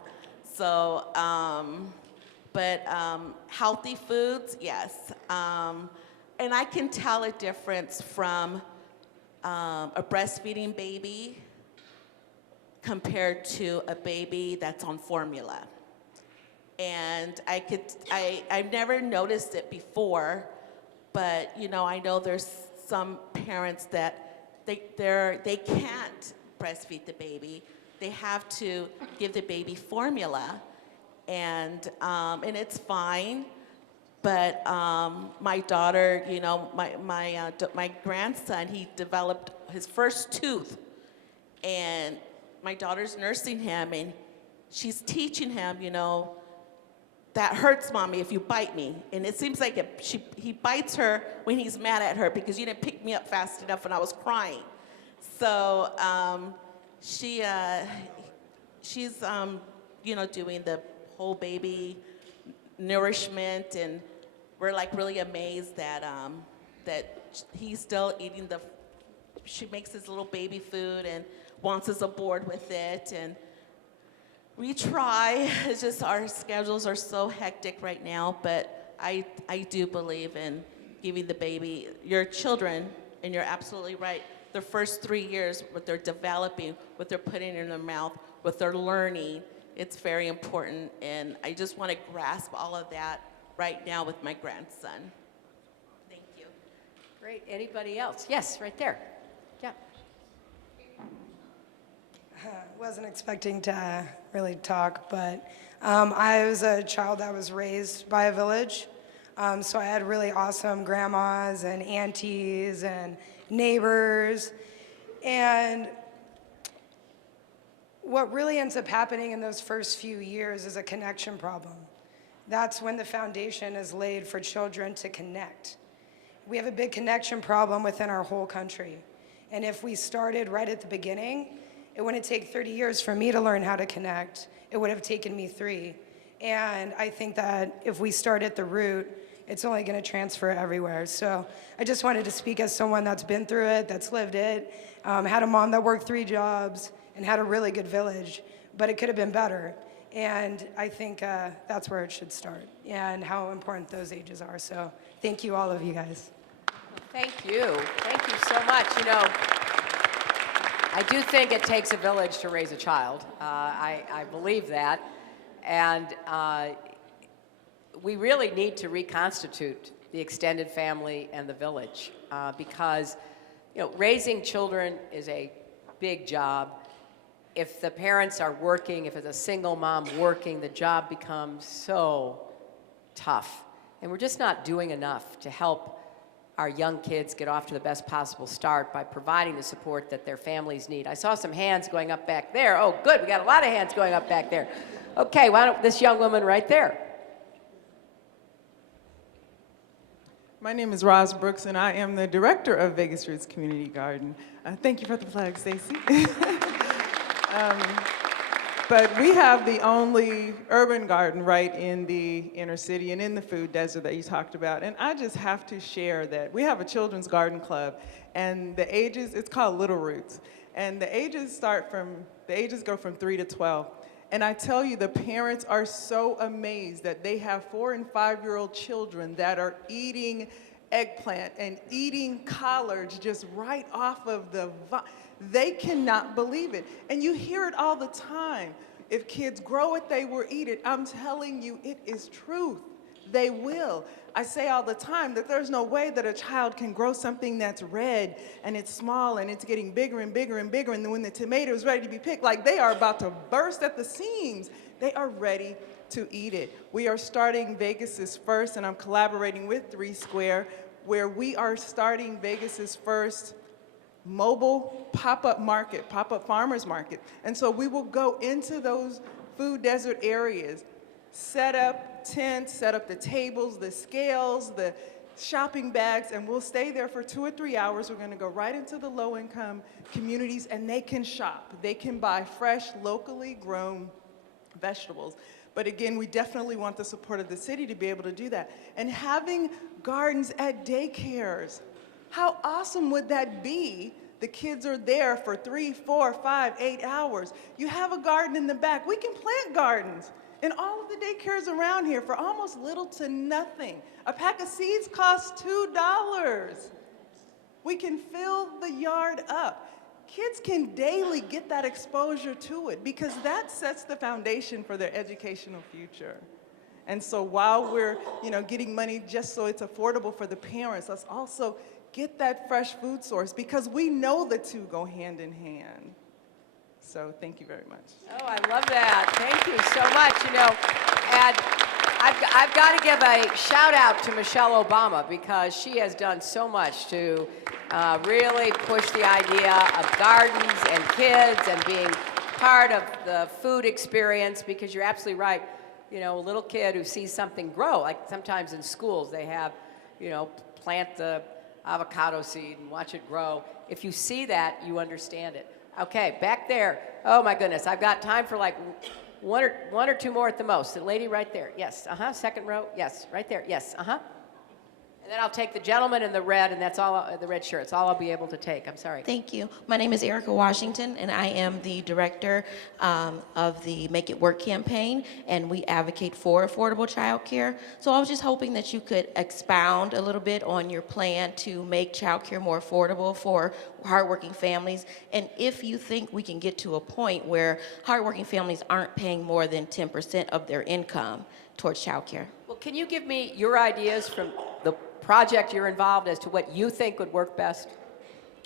So, healthy foods, yes. And I can tell a difference from a breastfeeding baby compared to a baby that's on formula. And I've never noticed it before, but I know there's some parents that they can't breastfeed the baby. They have to give the baby formula, and it's fine. But my daughter, my grandson, he developed his first tooth, and my daughter's nursing him, and she's teaching him, that hurts, Mommy, if you bite me. And it seems like he bites her when he's mad at her because you didn't pick me up fast enough when I was crying. So she's doing the whole baby nourishment, and we're like really amazed that he's still eating she makes his little baby food and wants us aboard with it. And we try. It's just our schedules are so hectic right now, but I do believe in giving the baby, your children, and you're absolutely right, their first 3 years, what they're developing, what they're putting in their mouth, what they're learning, it's very important. And I just want to grasp all of that right now with my grandson. Thank you. Great. Anybody else? Yes, right there. Yeah. Wasn't expecting to really talk, but I was a child that was raised by a village, so I had really awesome grandmas and aunties and neighbors, and what really ends up happening in those first few years is a connection problem. That's when the foundation is laid for children to connect. We have a big connection problem within our whole country, and if we started right at the beginning, it wouldn't take 30 years for me to learn how to connect. It would have taken me 3. And I think that if we start at the root, it's only going to transfer everywhere. So I just wanted to speak as someone that's been through it, that's lived it, had a mom that worked 3 jobs, and had a really good village, but it could have been better. And I think that's where it should start, and how important those ages are. So thank you, all of you guys. Thank you. Thank you so much. I do think it takes a village to raise a child. I believe that. And we really need to reconstitute the extended family and the village because, raising children is a big job. if the parents are working, if it's a single mom working, the job becomes so tough. And we're just not doing enough to help our young kids get off to the best possible start by providing the support that their families need. I saw some hands going up back there. Oh, good, we got a lot of hands going up back there. Okay, why don't this young woman right there? My name is Roz Brooks, and I am the director of Vegas Roots Community Garden. Thank you for the plug, Stacy. But we have the only urban garden right in the inner city and in the food desert that you talked about. And I just have to share that we have a children's garden club, and the ages, it's called Little Roots. And the ages go from 3 to 12. And I tell you, the parents are so amazed that they have 4- and 5-year-old children that are eating eggplant and eating collards just right off of the vine. They cannot believe it. And you hear it all the time. If kids grow it, they will eat it. I'm telling you, it is truth. They will. I say all the time that there's no way that a child can grow something that's red and it's small and it's getting bigger and bigger and bigger, and then when the tomato is ready to be picked, like they are about to burst at the seams. They are ready to eat it. We are starting Vegas's first, and I'm collaborating with 3 Square, where we are starting Vegas's first mobile pop-up market, pop-up farmers market. And so we will go into those food desert areas, set up tents, set up the tables, the scales, the shopping bags, and we'll stay there for 2 or 3 hours. We're gonna go right into the low-income communities, and they can shop. They can buy fresh, locally grown vegetables. But again, we definitely want the support of the city to be able to do that. And having gardens at daycares, how awesome would that be? The kids are there for 3, 4, 5, 8 hours. You have a garden in the back. We can plant gardens in all of the daycares around here for almost little to nothing. A pack of seeds costs $2. We can fill the yard up. Kids can daily get that exposure to it because that sets the foundation for their educational future. And so while we're, getting money just so it's affordable for the parents, let's also get that fresh food source because we know the two go hand in hand. So thank you very much. Oh, I love that. Thank you so much. And I've got to give a shout out to Michelle Obama because she has done so much to really push the idea of gardens and kids and being part of the food experience, because you're absolutely right. A little kid who sees something grow, like sometimes in schools they have, plant the avocado seed and watch it grow. If you see that, you understand it. Okay, back there. Oh my goodness, I've got time for like one or two more at the most. The lady right there. Yes, second row. Yes, right there. Yes, And then I'll take the gentleman in the red, and that's all, the red shirt. It's all I'll be able to take. I'm sorry. Thank you. My name is Erica Washington, and I am the director of the Make It Work campaign, and we advocate for affordable childcare. So I was just hoping that you could expound a little bit on your plan to make childcare more affordable for hardworking families, and if you think we can get to a point where hardworking families aren't paying more than 10% of their income towards childcare. Well, can you give me your ideas from the project you're involved as to what you think would work best?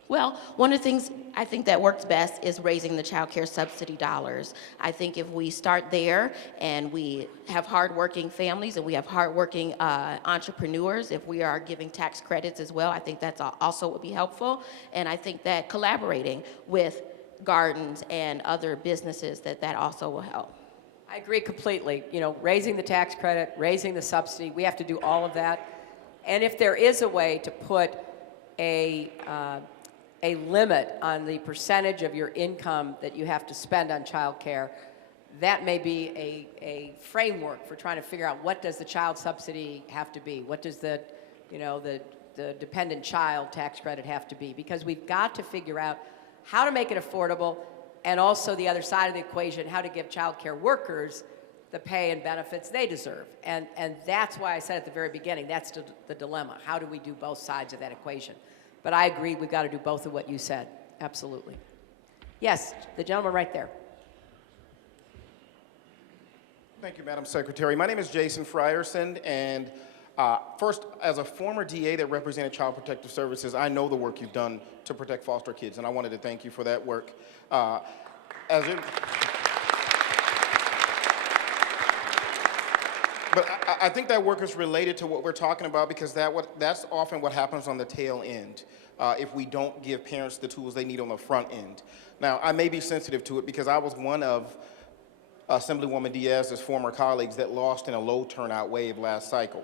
Well, one of the things I think that works best is raising the child care subsidy dollars. I think if we start there and we have hardworking families and we have hardworking entrepreneurs, if we are giving tax credits as well, I think that's also would be helpful. And I think that collaborating with gardens and other businesses, that also will help. I agree completely. Raising the tax credit, raising the subsidy, we have to do all of that. And if there is a way to put a limit on the percentage of your income that you have to spend on child care, that may be a framework for trying to figure out what does the child subsidy have to be, what does the dependent child tax credit have to be, because we've got to figure out how to make it affordable, and also the other side of the equation, how to give child care workers the pay and benefits they deserve. And that's why I said at the very beginning, that's the dilemma. How do we do both sides of that equation? But I agree, we've got to do both of what you said. Absolutely. Yes, the gentleman right there. Thank you, Madam Secretary. My name is Jason Frierson, and first, as a former DA that represented Child Protective Services, I know the work you've done to protect foster kids, and I wanted to thank you for that work. as it, but I think that work is related to what we're talking about because that's often what happens on the tail end if we don't give parents the tools they need on the front end. Now, I may be sensitive to it because I was one of Assemblywoman Diaz's former colleagues that lost in a low turnout wave last cycle.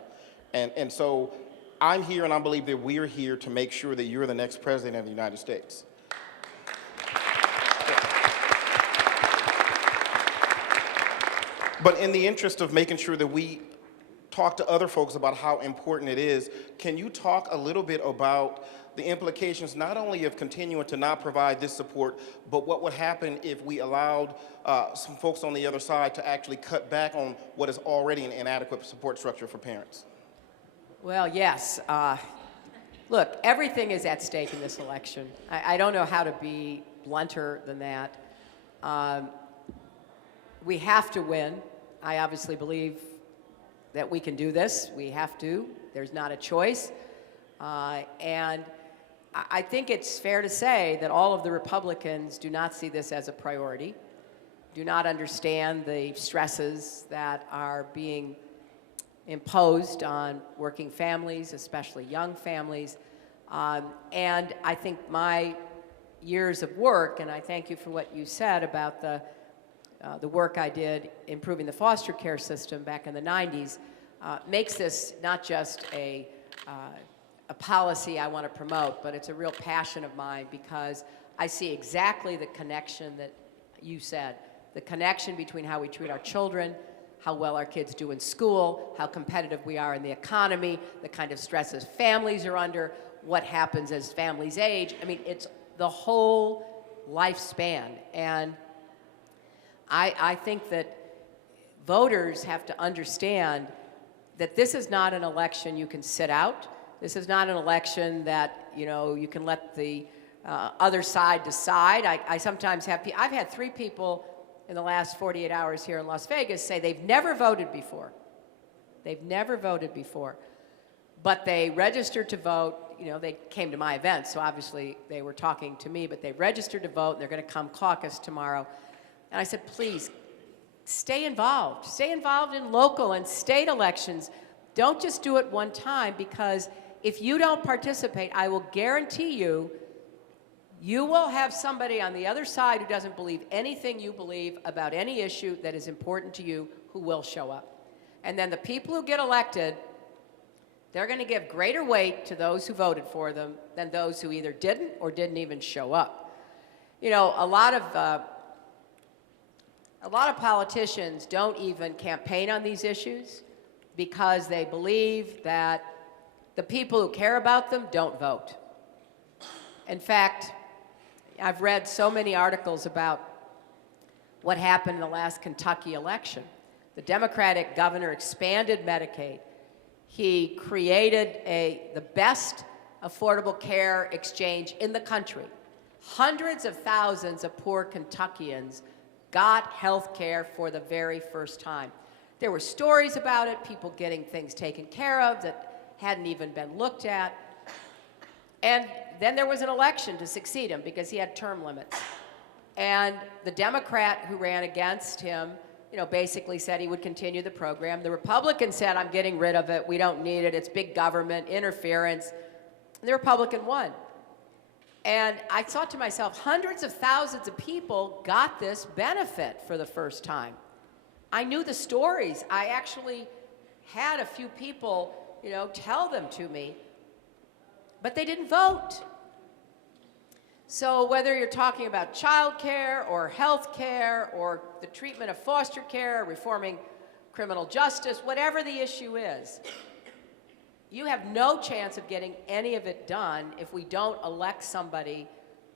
And so I'm here and I believe that we're here to make sure that you're the next president of the United States. But in the interest of making sure that we talk to other folks about how important it is, can you talk a little bit about the implications not only of continuing to not provide this support, but what would happen if we allowed some folks on the other side to actually cut back on what is already an inadequate support structure for parents? Well, yes. Look, everything is at stake in this election. I don't know how to be blunter than that. We have to win. I obviously believe that we can do this. We have to. There's not a choice. And I think it's fair to say that all of the Republicans do not see this as a priority, do not understand the stresses that are being imposed on working families, especially young families. And I think my years of work, and I thank you for what you said about the work I did improving the foster care system back in the 90s, makes this not just a policy I want to promote, but it's a real passion of mine because I see exactly the connection that you said, the connection between how we treat our children, how well our kids do in school, how competitive we are in the economy, the kind of stresses families are under, what happens as families age. I mean, it's the whole lifespan. And I think that voters have to understand that this is not an election you can sit out. This is not an election that, you know, you can let the other side decide. I sometimes have, I've had 3 people in the last 48 hours here in Las Vegas say they've never voted before. They've never voted before. But they registered to vote. You know, they came to my event, so obviously they were talking to me, but they registered to vote, and they're going to come caucus tomorrow. And I said, please, stay involved. Stay involved in local and state elections. Don't just do it one time, because if you don't participate, I will guarantee you, you will have somebody on the other side who doesn't believe anything you believe about any issue that is important to you who will show up. And then the people who get elected, they're going to give greater weight to those who voted for them than those who either didn't or didn't even show up. You know, a lot of politicians don't even campaign on these issues because they believe that the people who care about them don't vote. In fact, I've read so many articles about what happened in the last Kentucky election. The Democratic governor expanded Medicaid. He created the best affordable care exchange in the country. Hundreds of thousands of poor Kentuckians got health care for the very first time. There were stories about it, people getting things taken care of that hadn't even been looked at. And then there was an election to succeed him because he had term limits. And the Democrat who ran against him, you know, basically said he would continue the program. The Republican said, I'm getting rid of it, we don't need it, it's big government, interference. And the Republican won. And I thought to myself, hundreds of thousands of people got this benefit for the first time. I knew the stories. I actually had a few people, you know, tell them to me, but they didn't vote. So whether you're talking about child care or health care or the treatment of foster care, reforming criminal justice, whatever the issue is, you have no chance of getting any of it done if we don't elect somebody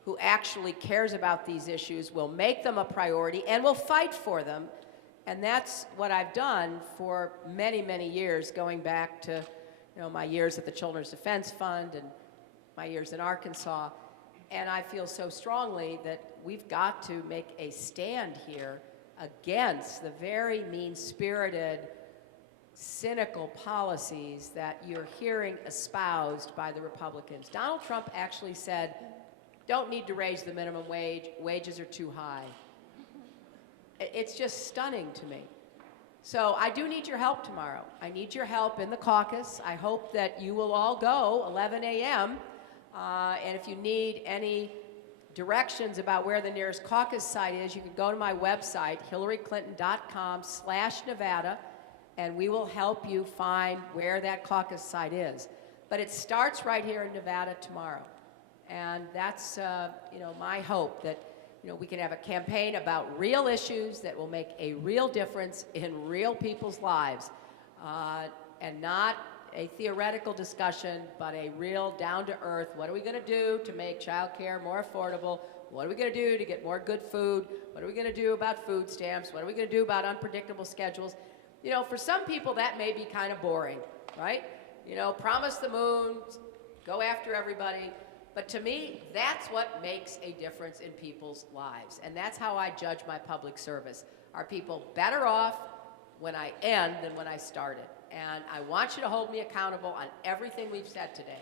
who actually cares about these issues, will make them a priority, and will fight for them. And that's what I've done for many, many years, going back to, you know, my years at the Children's Defense Fund and my years in Arkansas. And I feel so strongly that we've got to make a stand here against the very mean-spirited, cynical policies that you're hearing espoused by the Republicans. Donald Trump actually said, don't need to raise the minimum wage, wages are too high. It's just stunning to me. So I do need your help tomorrow. I need your help in the caucus. I hope that you will all go 11 a.m. And if you need any directions about where the nearest caucus site is, you can go to my website, hillaryclinton.com/Nevada, and we will help you find where that caucus site is. But it starts right here in Nevada tomorrow. And that's my hope that we can have a campaign about real issues that will make a real difference in real people's lives, and not a theoretical discussion, but a real down-to-earth, what are we going to do to make childcare more affordable? What are we going to do to get more good food? What are we going to do about food stamps? What are we going to do about unpredictable schedules? For some people that may be kind of boring, right? Promise the moon, go after everybody. But to me, that's what makes a difference in people's lives. And that's how I judge my public service. Are people better off when I end than when I started? And I want you to hold me accountable on everything we've said today,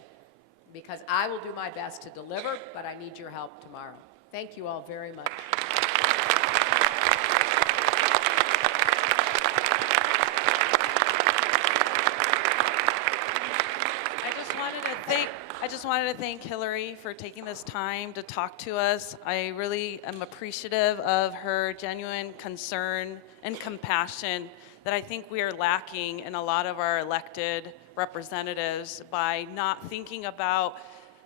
because I will do my best to deliver, but I need your help tomorrow. Thank you all very much. I just wanted to thank Hillary for taking this time to talk to us. I really am appreciative of her genuine concern and compassion that I think we are lacking in a lot of our elected representatives by not thinking about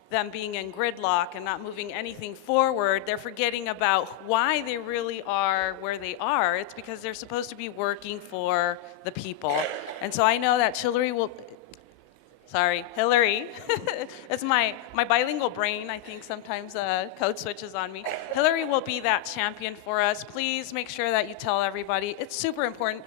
them being in gridlock and not moving anything forward. They're forgetting about why they really are where they are. It's because they're supposed to be working for the people. And so I know that Hillary, it's my bilingual brain. I think sometimes code switches on me. Hillary will be that champion for us. Please make sure that you tell everybody. It's super important.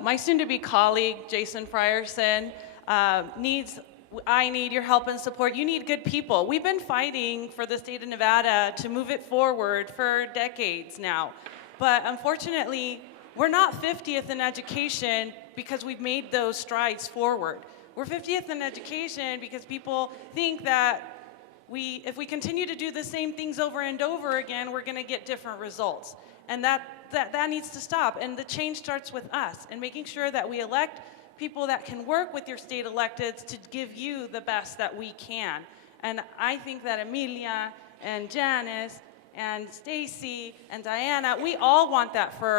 My soon-to-be colleague, Jason Frierson, I need your help and support. You need good people. We've been fighting for the state of Nevada to move it forward for decades now. But unfortunately, we're not 50th in education because we've made those strides forward. We're 50th in education because people think that if we continue to do the same things over and over again, we're going to get different results. And that needs to stop. And the change starts with us and making sure that we elect people that can work with your state electeds to give you the best that we can. And I think that Amelia and Janice and Stacy and Diana, we all want that for